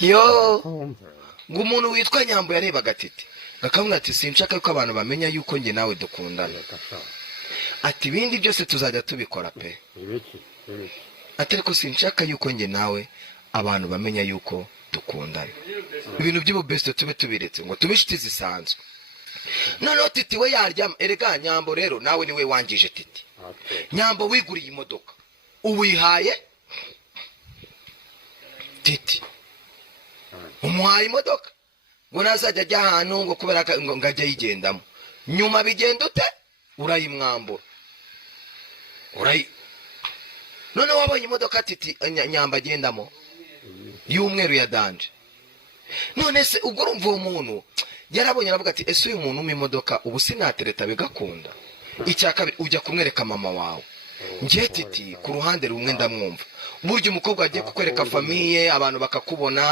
yo ngo umuntu witwa Nyambo yarebaga Titi akamubwira ati sinshaka yuko abantu bamenya yuko njye nawe dukundana, ati ibindi byose tuzajya tubikora pe, ati ariko sinshaka yuko njye nawe abantu bamenya yuko dukundana, ibintu by'ububeste tube tubiretse ngo tube inshuti zisanzwe. Noneho Titi we yaryama. Erega Nyambo rero nawe niwe wangije Titi. Nyambo wiguriye imodoka uwihaye Titi, umuhaye imodoka ngo nazajya ajya ahantu ngo kubera ngo ajya yigendamo, nyuma bigenda ute urayimwambura none wabonye imodoka Titi Nyambo agendamo y'umweru ya danje. None se ubwo urumva uwo muntu yarabonye aravuga ati ese uyu muntu imodoka ubu sinatereta bigakunda. Icya kabiri ujya kumwereka mama wawe. Ngiye Titi ku ruhande rumwe ndamwumva, burya umukobwa agiye kukwereka famiye abantu bakakubona